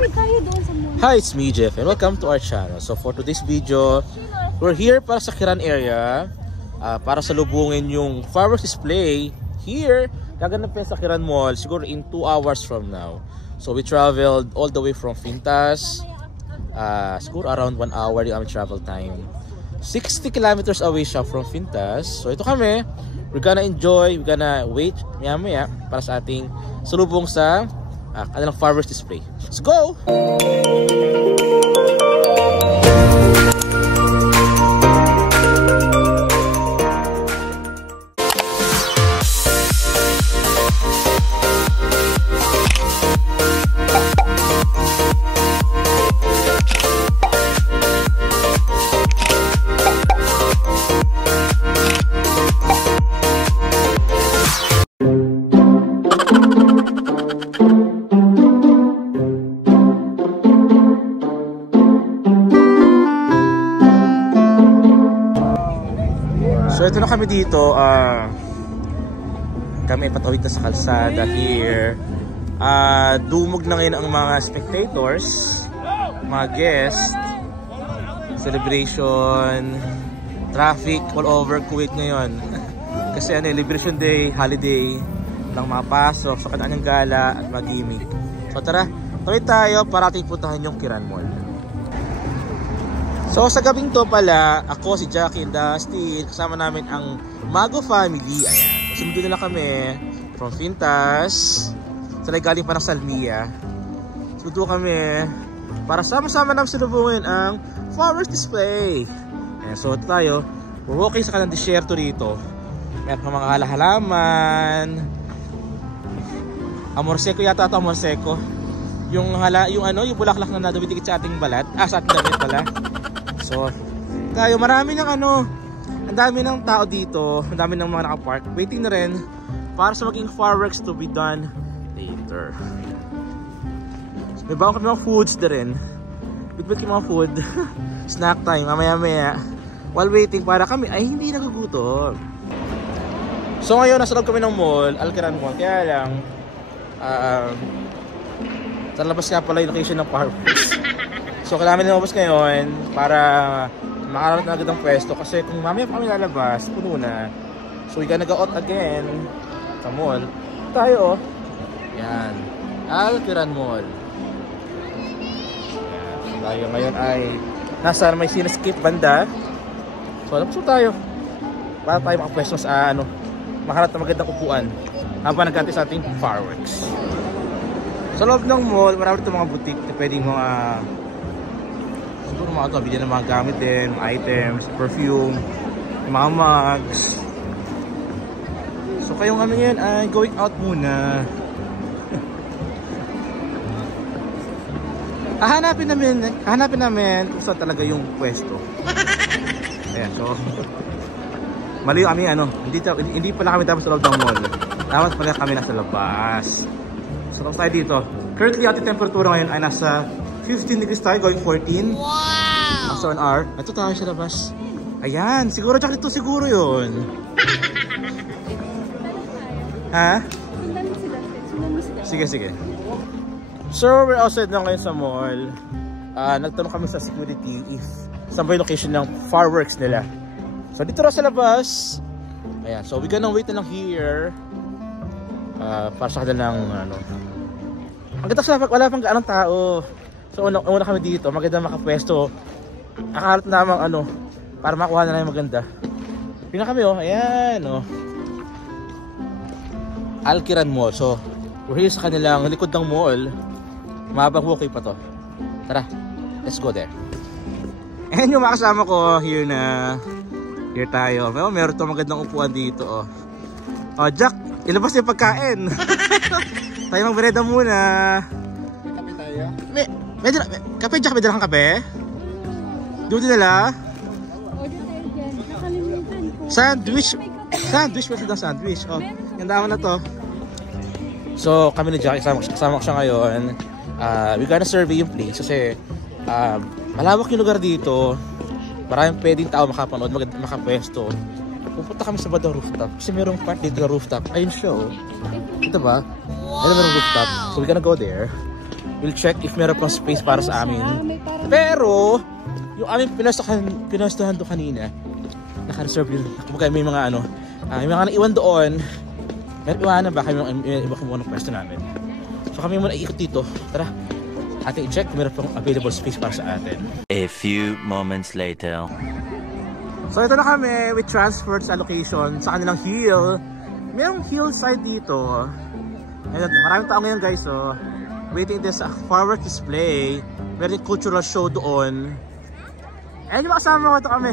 Hi, it's me Jeff and welcome to our channel. So for today's video, we're here para sa Kiran area para salubungin yung fireworks display here. Gaganapin sa Kiran Mall siguro in 2 hours from now. So we traveled all the way from Fintas, siguro around 1 hour yung aming travel time. 60 kilometers away siya from Fintas. So ito kami, we're gonna enjoy, we're gonna wait maya para sa ating salubong sa kanilang fireworks display. Let's go! So ito na kami dito, kami patawid na sa kalsada here. Dumog na ngayon ang mga spectators, mga guests, celebration, traffic all over Kuwait ngayon. Kasi Liberation Day, holiday, lang mapasok sa kanyang gala at mag-gimmick. So tara, tawid tayo para ating puntahan yung Kiran Mall. So sa gabing to pala, ako, si Jackie and Dustin, kasama namin ang Mago family. Ayan, so sumunod na kami from Fintas. Sanay galing pa ng Salmia. Sumunod kami para sama-sama namin salubungin ang fireworks display. Ayan, so ito tayo, we're walking sa kanang disyerto dito. Meron pa mga halaman. Amorseko yata ito, amorseko. Yung bulaklak na nadumidikit sa ating balat. Sa ating damit pala. So, tayo, marami ng ang dami ng tao dito, ang dami ng mga nakapark, waiting na rin para sa maging fireworks to be done later. So, may bago kami mga foods na rin. Bitbit yung mga food, snack time, mamaya-maya, while waiting para kami ay hindi nagugutom. So, ngayon, nasa loob kami ng mall, Alcaran Mall, kaya lang, sa labas nga pala yung location ng fireworks. So kailangan namin lumabas ngayon para makarating na agad ang pwesto kasi kung mamaya pa kami lalabas, puno na. So we gonna go out again sa mall. Tayo, yan, Alcaran Mall. Yan. Tayo ngayon ay nasa may Cinescape banda. So labas tayo para tayo makapwesto sa makarat na magandang upuan habang nagkati sa ating fireworks. Sa loob ng mall, marami itong mga boutique na pwedeng siguro mga ito, bilhin ng mga gamit din, items, perfume, mga mugs. So kayong yan ay going out muna. Hahanapin namin kung saan talaga yung pwesto. Ayan, so mali kami hindi pala kami tapos sa loob ng mall. Dapat pala kami nasa labas. So tapos tayo dito. Currently ating temperatura ngayon ay nasa 15 degrees tayo, going 14. Wow! After an hour. Ito tayo sa labas. Ayan, siguro Jack, ito siguro yun. Ha? Sige. So, we're outside na ngayon sa mall. Nagtanong kami sa security if saan ba yung location ng fireworks nila. So, dito na sa labas. Ayan, so we gonna wait na lang here. Para sa kanila ng Ang ganda sa wala pang gaanong tao. So una kami dito, maganda makapwesto. Akalat namang para makuha na lang yung maganda. Pina kami ayan Alcaran Mall. So we're here sa kanilang likod ng mall. Mahabang walkway pa to. Tara, let's go there. And yung makasama ko here tayo. Meron to magandang upuan dito Jack, ilabas yung pagkain. Tayo magbereda muna. Kape tayo? Kape, Jack, may dalang kape? Di mo dinala? Order tayo dyan. Nakalimutan ko. Sandwich, pwede daw sandwich. Ganda na to. So kami ni Jack, kasama ko siya ngayon. We gonna survey yung place kasi malawak yung lugar dito. Maraming pwedeng tao makapanood, makapwesto. Pupunta kami sa Badang Rooftop kasi mayroong part dito na rooftop. Ayun siya Ito ba? Wow! Ayun, mayroong rooftop. So we gonna go there. we'll check if meron pang space para sa amin. Pero yung aming pinastahan doon kanina, naka-reserve yun. Kumbaga may mga ano, may mga naiwan doon. Meron iwanan ba kami iba kumuha ng pwesto namin. So kami muna ikot dito. Tara, ating i-check kung meron pang available space para sa atin. A few moments later. So ito na kami, we transferred sa location sa kanilang hill. Mayroong hillside dito. Maraming tao ngayon guys, so waiting din sa fireworks display. Meron yung cultural show doon. Ayan yung makasama ko, ito kami.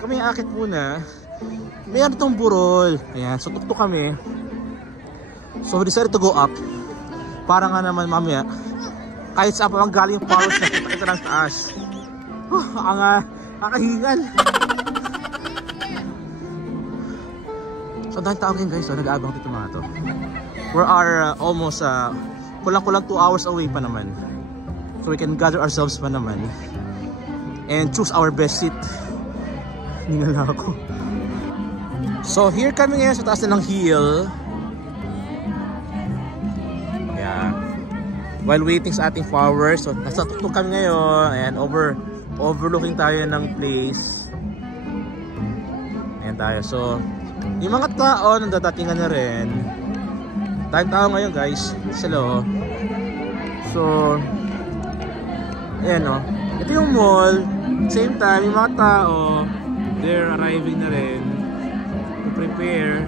Kami yung akit muna. Mayroon itong burol. Ayan, so tuktok kami. So we decided to go up. Para nga naman mamaya, kahit saan pa mang galing yung fireworks na kita ng taas. Kakahingal. So dahil tao ngayon guys, so nag-aabang dito mga to. We are almost kulang-kulang 2 hours away pa naman. So we can gather ourselves pa naman. And choose our best seat. Hindi na ako. So here kami ngayon sa taas na ng hill. Yeah. While waiting sa ating flowers. So nasa tuktok kami ngayon. And overlooking tayo ng place. Ayan tayo. So yung mga tao nandadatingan na rin. Tayong tao ngayon guys sa loob. So ayan o, ito yung mall. Same time yung mga tao, they're arriving na rin to prepare,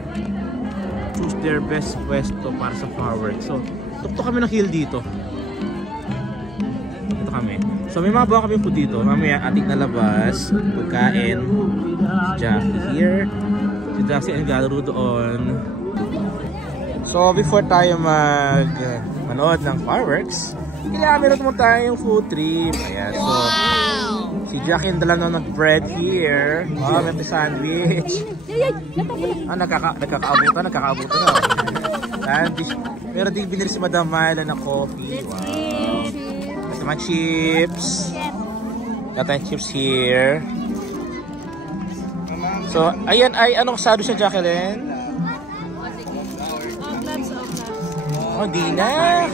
choose their best pwesto para sa fireworks. So tuktok kami ng hill dito. Ito kami. So may mga bawa kami po dito. Mamaya ating nalabas pagkain. Si Jackie here. Si Jackie ang galaro doon. So before tayo manood ng fireworks, kailangan meron naman tayong food trip. Ayan, so si Jackie ang dala ng bread here. Oh, may sandwich. Nagkakaabutan na. Sandwich. Meron din binili si Madam Myla na coffee. Wow. Ito mga chips. Got tayong chips here. So, ayan ay, anong kasado siya, Jacqueline? Oh, di na.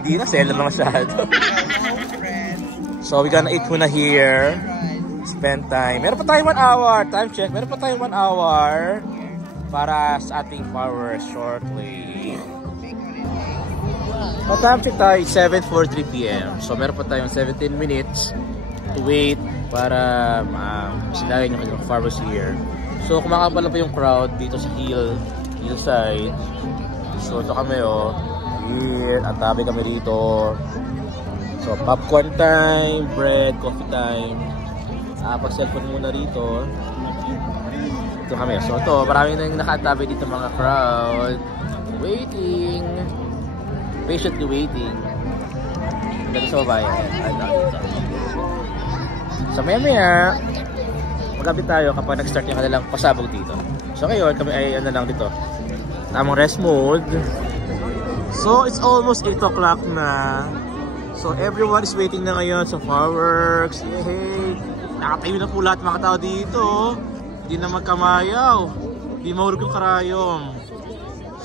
Di na, seller na masyado. So, we gonna eat muna here. Spend time. Meron pa tayo 1 hour. Time check. Meron pa tayo 1 hour para sa ating fireworks shortly. So, time check tayo 7:43 PM. So, meron pa tayong 17 minutes to wait para masilagay yung kanyang fireworks here. So kumakapala pa yung crowd dito sa hillside. So ito kami here, at tabi kami dito. So popcorn time, bread, coffee time. Pag-cellphone muna rito. Ito kami. So ito, marami nang nakatabi dito mga crowd. Waiting. Patiently waiting. Dito sa babae. So maya magkabit tayo kapag nag-start yung kanilang pasabog dito. So ngayon kami ay lang dito, tamang rest mode. So it's almost 8 o'clock na. So everyone is waiting na ngayon sa fireworks. Yay! Nakatayo na po lahat mga tao dito. Hindi na magkamayaw, hindi mahulog yung karayom.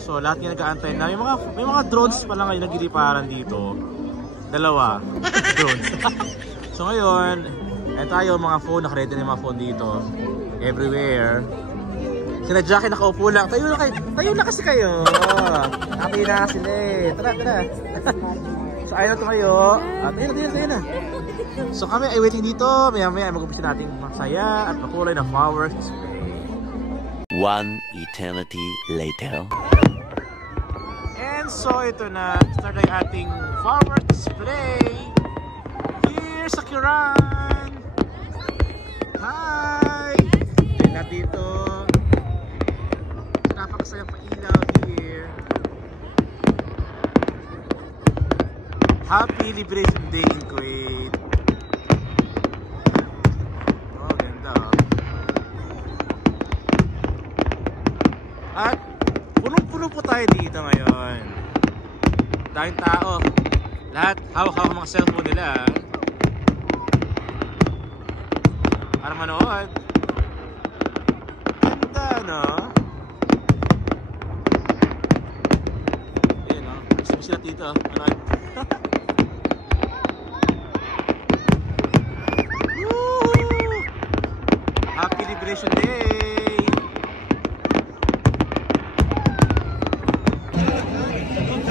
So lahat nga nag-aantay na. May mga drones pa lang ngayon nagliliparan dito. 2 drones. So ngayon tayo mga phone, naka-ready na yung mga phone dito. Everywhere. Sila Jackie nakaupo lang. Tayo na kasi kayo. Happy na sila eh. Tara. So ayun na ito kayo. Tayo na. So kami ay waiting dito. Maya mag-umpisa natin masaya at makulay na fireworks display. 1 eternity later. And so ito na. Start na yung ating fireworks display. Here sa Kiran. Hi! Tingnan dito. Napakasayang pailaw here. Happy Liberation Day in Kuwait. Oh, ganda. At punong-puno po tayo dito ngayon. Daming tao. Lahat hawak-hawak mga cellphone nila. Para manood. Ganda, no? Ayun, no? Gusto mo sila dito. Manood. Celebration Day!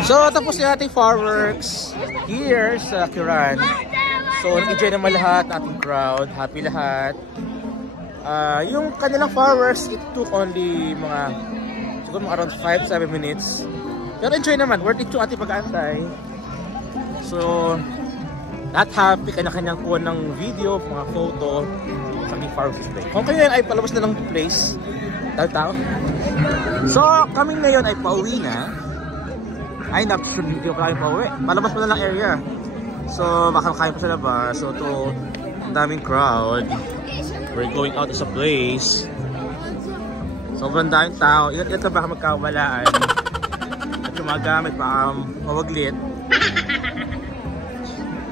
So, tapos yung ating fireworks here sa Kiran. So, nag-enjoy naman lahat, ating crowd. Happy lahat. Yung kanilang fireworks, it took only siguro mga around 5-7 minutes. Pero enjoy naman. Worth it yung ating pag-aantay. So, lahat happy. Kanya-kanyang kuha ng video, mga photo sa ating fireworks display. Kung kayo ay palabas na ng place, tao. So, kami ngayon ay pauwi na. Ay, not sure hindi ko kami pauwi. Palabas pa na lang area. So, baka kaya pa sa labas. So, ito, daming crowd. We're going out as a place. Sobrang daming tao. Ilan ka baka magkawalaan. At yung mga gamit baka mawaglit.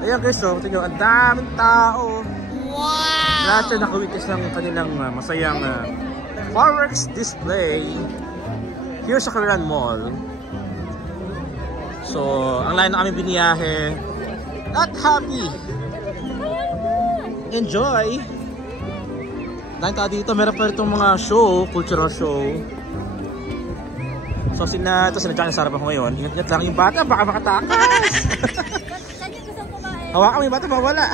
Ayan guys, so, tingnan, ang daming tao. Wow! Lahat siya nakawitness ng kanilang masayang fireworks display here sa Kiran Mall. So, ang layo na kami biniyahe. Not happy. Enjoy. Dahil tayo dito, meron pa itong mga show, cultural show. So, sinadya sa harapan ko ngayon. Ingat-ingat lang yung bata, baka makatakas. Hawakan mo yung bata, mawala.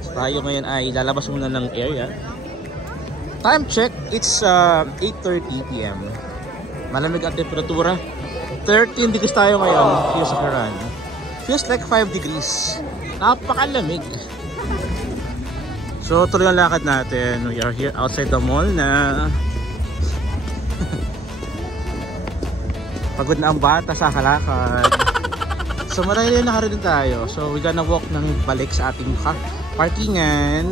So, tayo ngayon ay lalabas muna ng area. Time check, it's 8:30 PM. Malamig at temperatura. 13 degrees tayo ngayon here sa Kiran. Feels like 5 degrees. Napakalamig. So tuloy ang lakad natin. We are here outside the mall na. Pagod na ang bata sa kalakad. So marami rin nakarin tayo. So we gonna walk ng balik sa ating parkingan.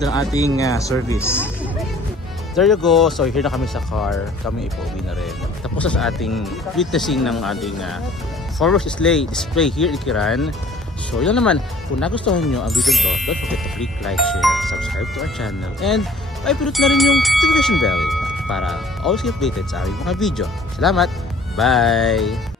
Ito ang ating service. There you go. So here na kami sa car. Kami ipauwi na rin. Tapos sa ating witnessing ng ating fireworks display here in Kiran. So yun naman. Kung nagustuhan nyo ang video to, don't forget to click like, share, subscribe to our channel. And pinut na rin yung notification bell para always be updated sa aming mga video. Salamat! Bye!